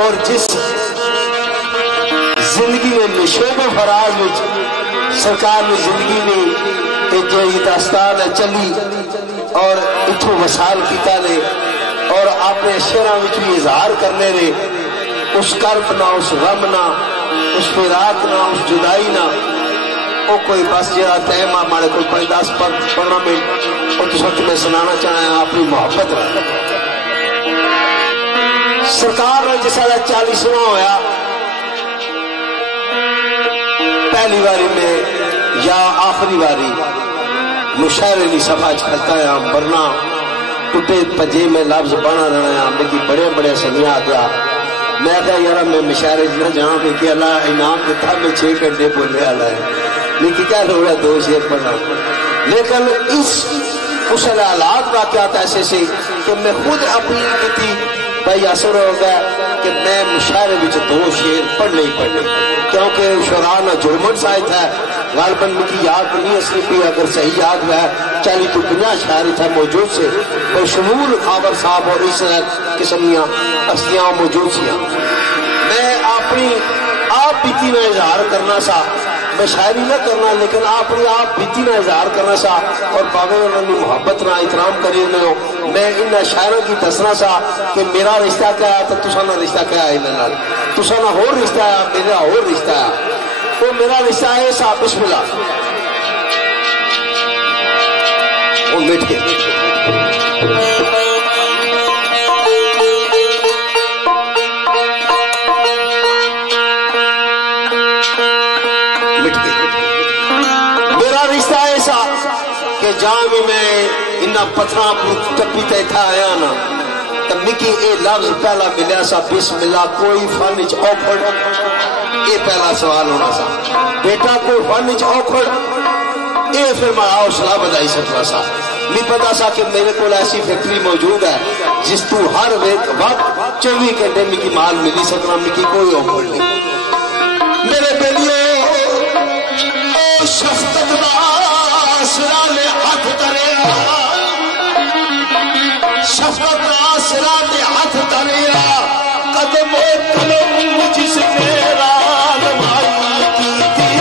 اور جس زندگی میں شعب و فراز میں سرکار نے زندگی میں جو داستان چلی اور اتھو وسال کیتا نے اور اپنے شعراں وچ بھی اظہار کرنے نے اس کرب نہ اس غم نہ اس فراق نہ اس جدائی نہ وہ کوئی بس جہاں ٹائم ہمارے کو 10-15 منٹ اور تو میں سنانا چاہاں اپنی محبت رہا سرکار نے جس طرح 40واں ہویا پہلی باری میں یا آخری باری مشاعرے نہیں صفحہ چکھتا ہے ورنہ ٹوٹے پجے میں لفظ بنا رہنا ہے میری بڑے بڑے سنیا آگیا میں کہا یارا میں مشاعرے جنہ جہاں پہ کہ اللہ انعام دیتا میں 6 گھنٹے بولنے والا ہے لیکن کیا لوگ ہے 2 شعر پڑھنا لیکن اس حالات واقعات ایسے سے کہ میں خود اپنی کی بھائی اثر ہو گیا کہ میں مشاعرے میں 2 شعر پڑھنے ہی پڑھنے کیونکہ شعراء جرمن سائد ہے غالباً مجھے یاد نہیں اصلی بھی اگر صحیح یاد ہے 40-50 شاعری تھا موجود سے اور شمول خاور صاحب اور اس قسمیاں ہستیاں موجود سیاں میں اپنی آپ بیتی میں اظہار کرنا سا میں شاعری نہ کرنا لیکن اپنی آپ بیتی میں اظہار کرنا سا اور باوے انہوں نے محبت نہ احترام کری میں ان شاعروں کی دسنا سا کہ میرا رشتہ کیا ہے تو تسانہ رشتہ کیا ہے انہوں تسانہ ہور رشتہ ہے میرا ہور رشتہ ہے وہ میرا رشتہ ہے سا بسم اللہ وہ مٹ کے میرا رشتہ ایسا کہ جہاں بھی میں انہا پتھراں ٹپی تیتھا آیا نا تب مکی اے لفظ پہلا ملیا سا بسم اللہ کوئی فنچ اوکھڑ اے پہلا سوال ہونا سا بیٹا کوئی فنچ اوکھڑ اے پھر میں آؤ صلاح بدائی سکتا سا نہیں پتا سا کہ میرے کو ایسی فیکٹری موجود ہے جس تو ہر وقت 24 گھنٹے مکی مال ملی سکنا مکی کوئی اوکھڑ نہیں میرے بیلیے شفقت دا سرا نے ہاتھ کریا شفقت دا سرا نے ہاتھ کریا قدم و قلم جس میرا نمائی کی تھی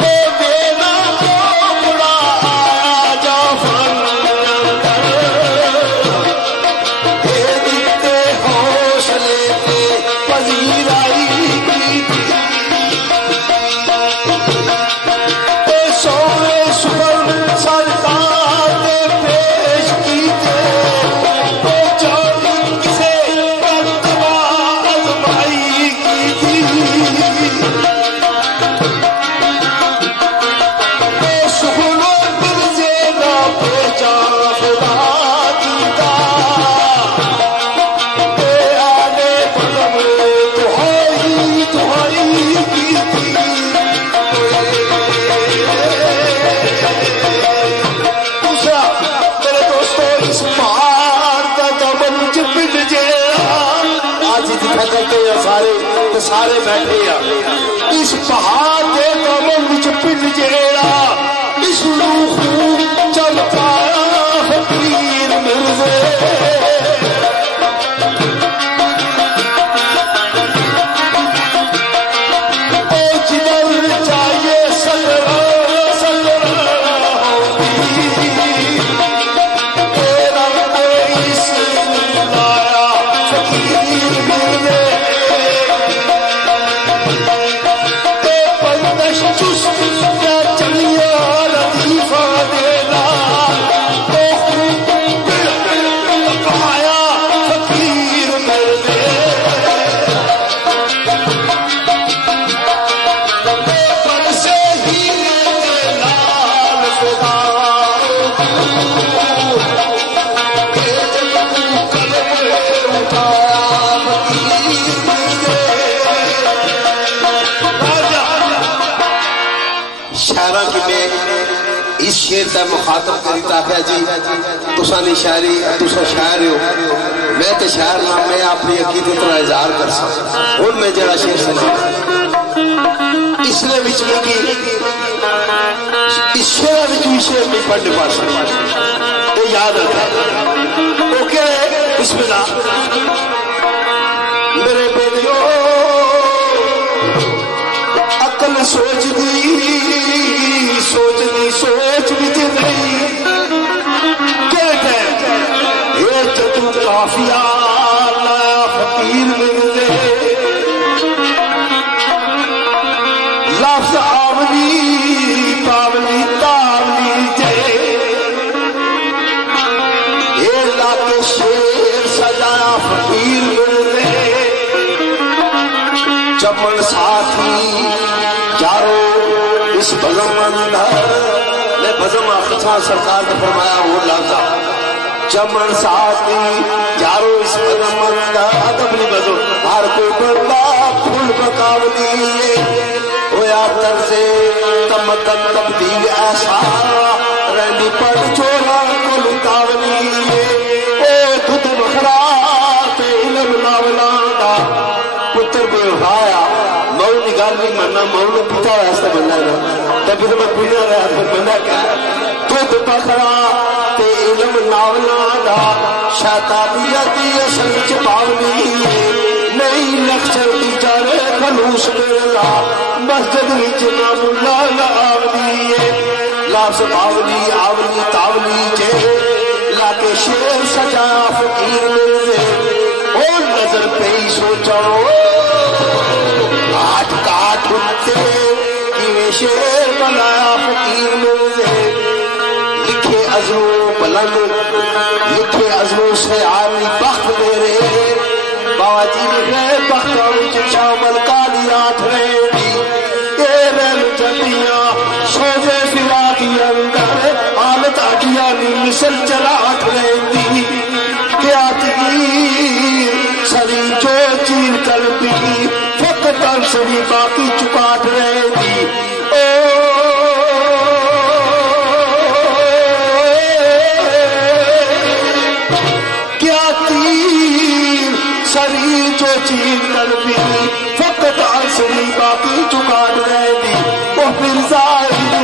اے میرا بڑا آیا جا سارے بیٹھے ہیں اس پہاڑ کے کاموں وچ پل جیڑا اس روح چلتا فقیر مرزے او جدر چاہیے سلرہ ہوگی تیرا کوئی سن لایا فقیر مرزے شیر تا مخاطب کری تاکہ جی تسانی شاعری تسا شاعر ہو میں تے شاعر نہ میں اپنی عقیدت طرح اظہار کر سکتا ہوں میں جڑا شیر سنا اس لئے وچ میں کی اس شیر وچ بھی شیر نہیں پڑھنے پا سکتا یاد رکھیں اوکے بسم اللہ میرے بیٹیوں عقل سوچ بھی نہیں کہتے یہ جدو کافیہ لایا فقیر ملتے لفظ آولی پاولی تاولی جے یہ لاکے شیر سجایا فقیر ملتے چمن ساتھی یارو اس بزم اندر میں بزم آخصان سرکار نے فرمایا وہ لفظہ چمن ساتھی یارو اس بزم اندر ادبنی بزم ہر کوئی بندہ پھول بکاولی ہویا طرزے تمتن تبدیل ایسا رہنی پڑ چورا کل تاولی اے دھد مخرات علم ناولاندا پتر بے اٹھایا مول نگار نہیں مرنا مول نے پیتا ہے ایسا بننا ہے تب تو میں پوچھنا رہا پھر بندہ کیا دھد مخرات علم ناولاندا شیطانیتی اصل چپاولی نہیں لکچر دی جارے خلوص میرا مسجد وچ نام اللہ آولی لفظ باولی آولی تاولی جے لاکے شیر سجایا فقیر ملتے اور نظر پہ ہی سوچاؤ آٹھ کاٹ اٹھتے کیویں شیر بنایا فقیر ملتے لکھے عزموں بلند لکھے عزموں سے عالی بخت میرے بابا جی لکھے بختوں شامل کالیات رہی اے رہن جلیاں شوزے فلا کی اندر حالت آٹیانی مثل چرات رہی کیا تیر سری جو چیر کر بھی فقط سری باقی چکاٹ رہی سری جو چین کر بھی فقط عصری باقی چکاٹ رہے دی وہ پھر ظاہر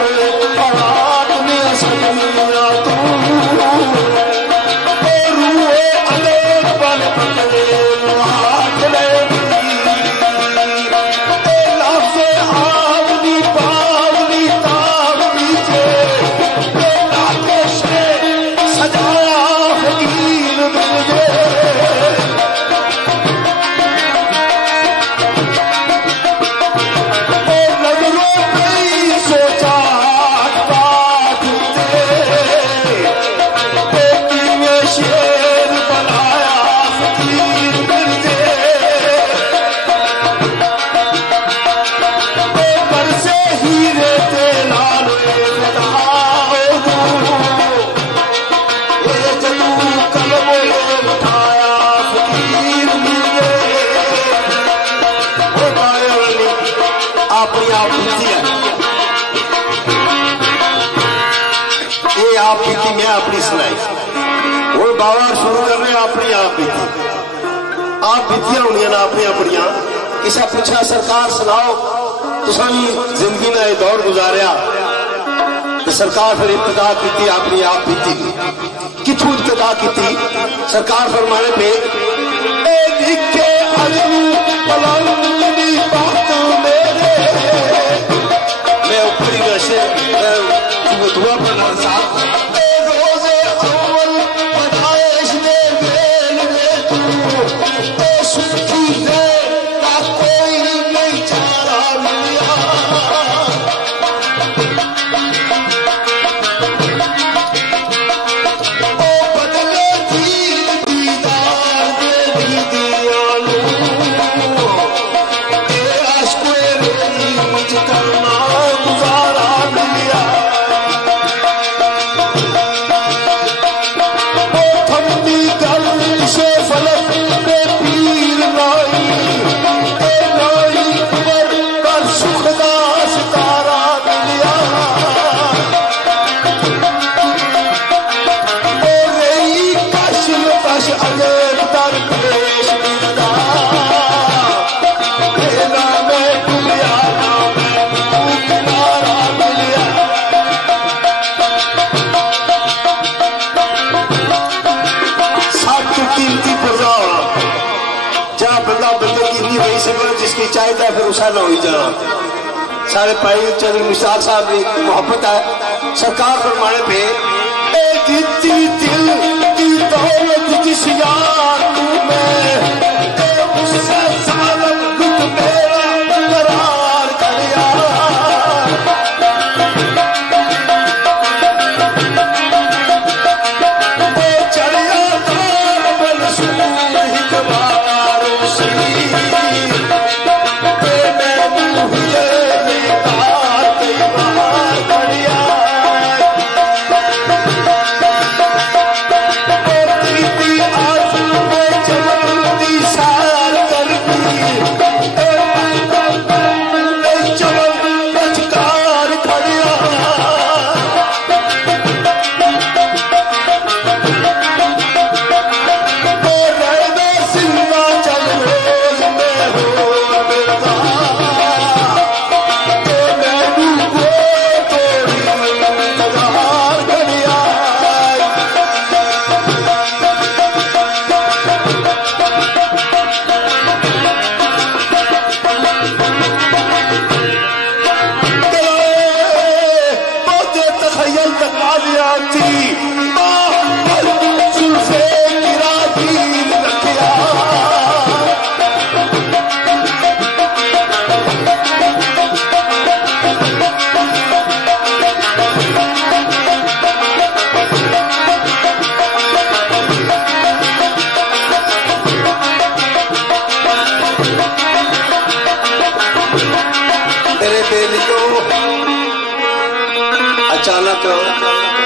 حالات میں اسکریا تو روح علیق بن پکڑے ہاتھ رہے دی لفظ آولی پاولی تاولی جے لاکے سے سجایا فقیر مجھے میں اپنی سنائی وہ باور شروع کر رہے ہیں اپنی آپ بیتی آپ بیتیاں ہونی نا اپنی اپنیاں کسا پوچھا سرکار سناؤ تو سانی زندگی نے دور گزاریا تو سرکار پھر ابتدا کیتی اپنی آپ بیتی کتھوں ابتدا کیتی سرکار فرمانے پہ اے لکھے عزم پلنگی بات میرے میں اوپری گشے دعا پڑھنا ساتھ نہیں چاہتا پھر اسا نہ ہوئی جانا سارے بھائی چودھری مشتاق صاحب کی محبت ہے سرکار فرمانے پہ اے دیتی دل کی دولت جس یار کو میں اے اس سے ظالم لٹ میرا قرار کریا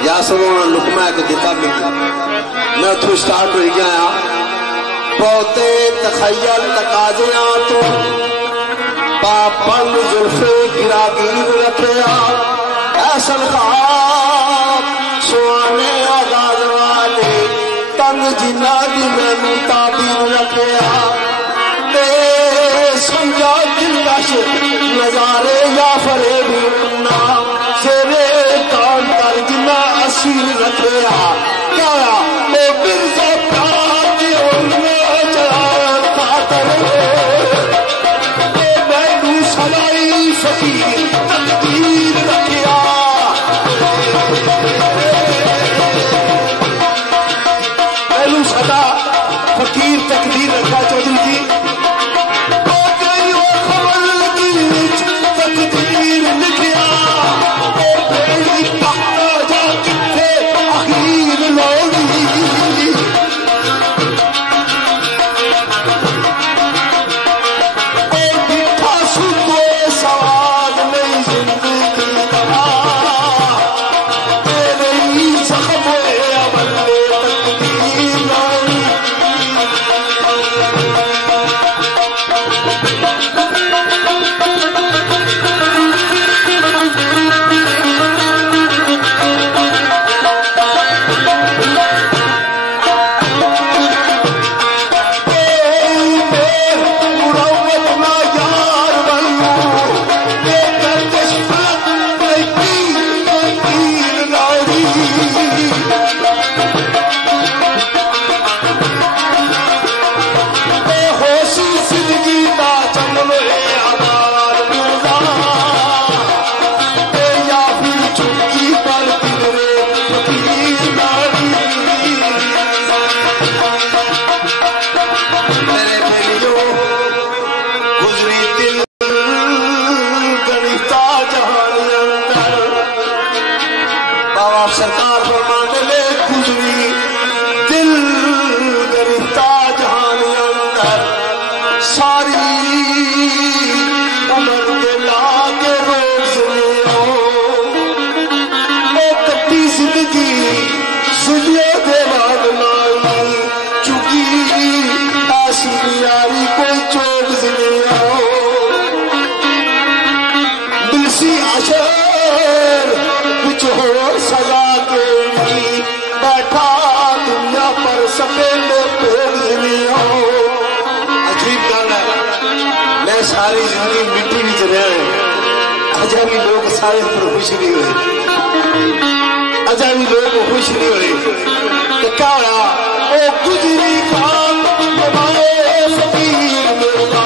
یاسروں لکمہ کے دیتا بھی میں تو سٹارٹ ہوئی گیا بہتے تخیل تقاضیاں تو پاپن زلفے گراگیر رکھیا ایسن خواب سوانے آغاز والے تنگ جنہ دی میں تعبیر رکھیا سمجھا دلکش نظارے یا فریبی اپنا سیرے کان کر جنہ اسیر رکھیا کیا میں برزا پاتی انہیں جلال خاطر میں نو سلائی فقیر تقدیر رکھیا میں نو سلا فقیر تقدیر رکھا چودھری جی ساری زندگی مٹی بھی چلے ہیں اجابی لوگ سارے پر خوش نہیں ہوئے اجابی لوگ خوش نہیں ہوئے کہ کیا رہا او گجری خان ببائے فقیر میرا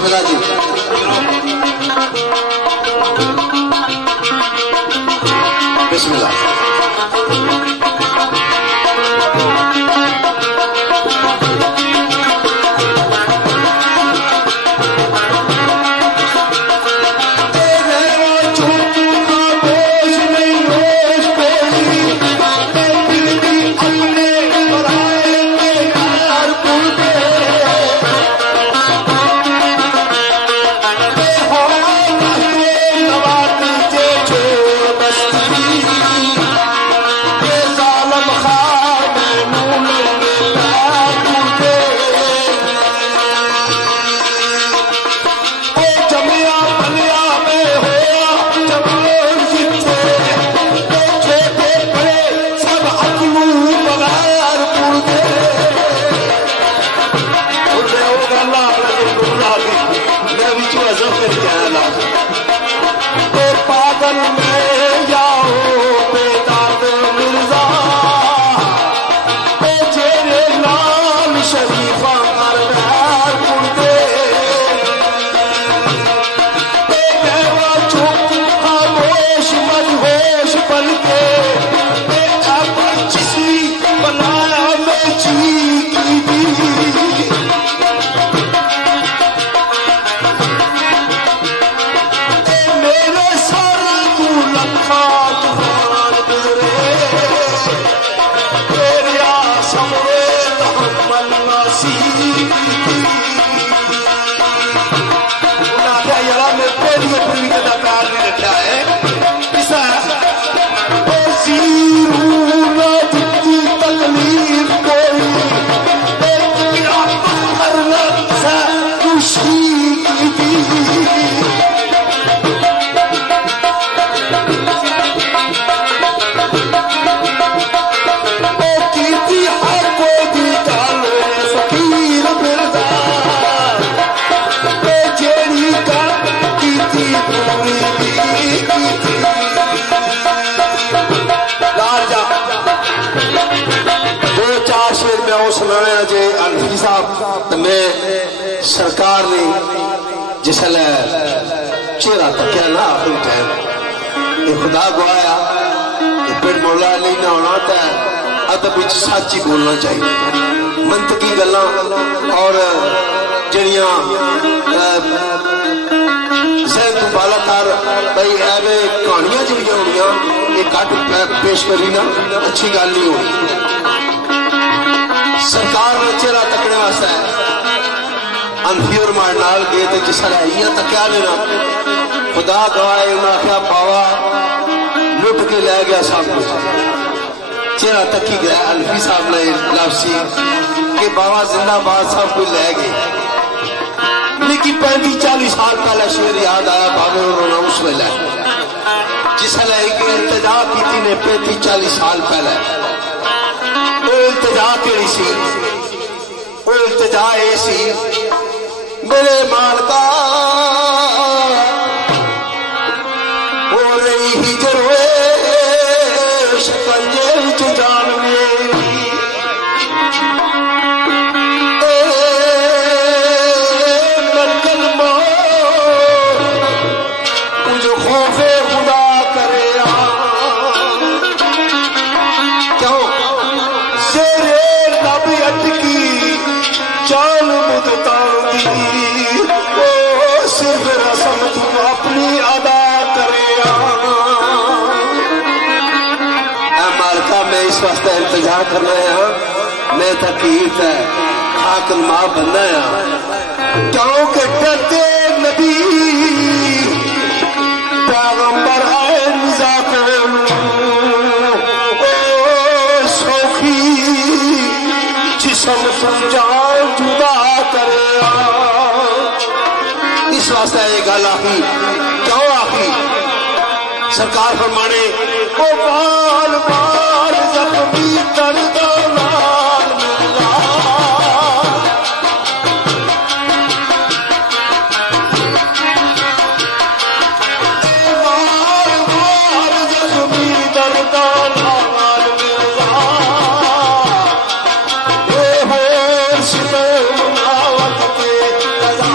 بسم اللہ جی بسم اللہ سرکار نے جس چہرہ تکیا نا آخری ٹائم یہ خدا گوایا یہ پھر مولا علی نہ ہونا ہوتا ہے ادب وچ سچ ہی بولنا چاہیے منطقی گلاں اور جڑیاں ذہن تو بالا کر بھائی ایویں کہانیاں جڑیاں ہونیاں یہ کٹ پیش کری نا اچھی گل نہیں ہونی سرکار نے چہرہ تکنے واسطے انفی اور مارنال گئے تھے جس طرح تکیا لینا خدا گواہ انہاں کیا باوا لٹ کے لے گیا سب کچھ چہرہ تکی گیا انفی صاحب نے لفظی کہ باوا زندہ باد سب کچھ لے گئے لیکن 35-40 سال پہلے شعر یاد آیا باوے انہوں نے اس ویلے جس طرح ایک التجا کی تھی نے 35-40 سال پہلے وہ التجا کیڑی سی وہ التجا اے سی میرے مالکا ہو رہی ہجر ہوئے شکنجے جان میری ملکل موت کچھ خوف خدا کرے کیوں زیر نبی اٹکی جان مدتان دی صرف رسم تم اپنی ادا کرے اے مالکہ میں اس وقت التجا کرنا ہے میں تقیت ہے خاک الماء بننا ہے کیونکہ ڈرتے نبی پیغمبر آئے نزا کروں سوکھی جسم تم جان جدا کرے اس واسطہ یہ گل آخی کیوں آخی سرکار فرمانے او بال بال زخمی دردان ملا بال بال زخمی دردان ملا اے ہوش میں مناوت کے رضا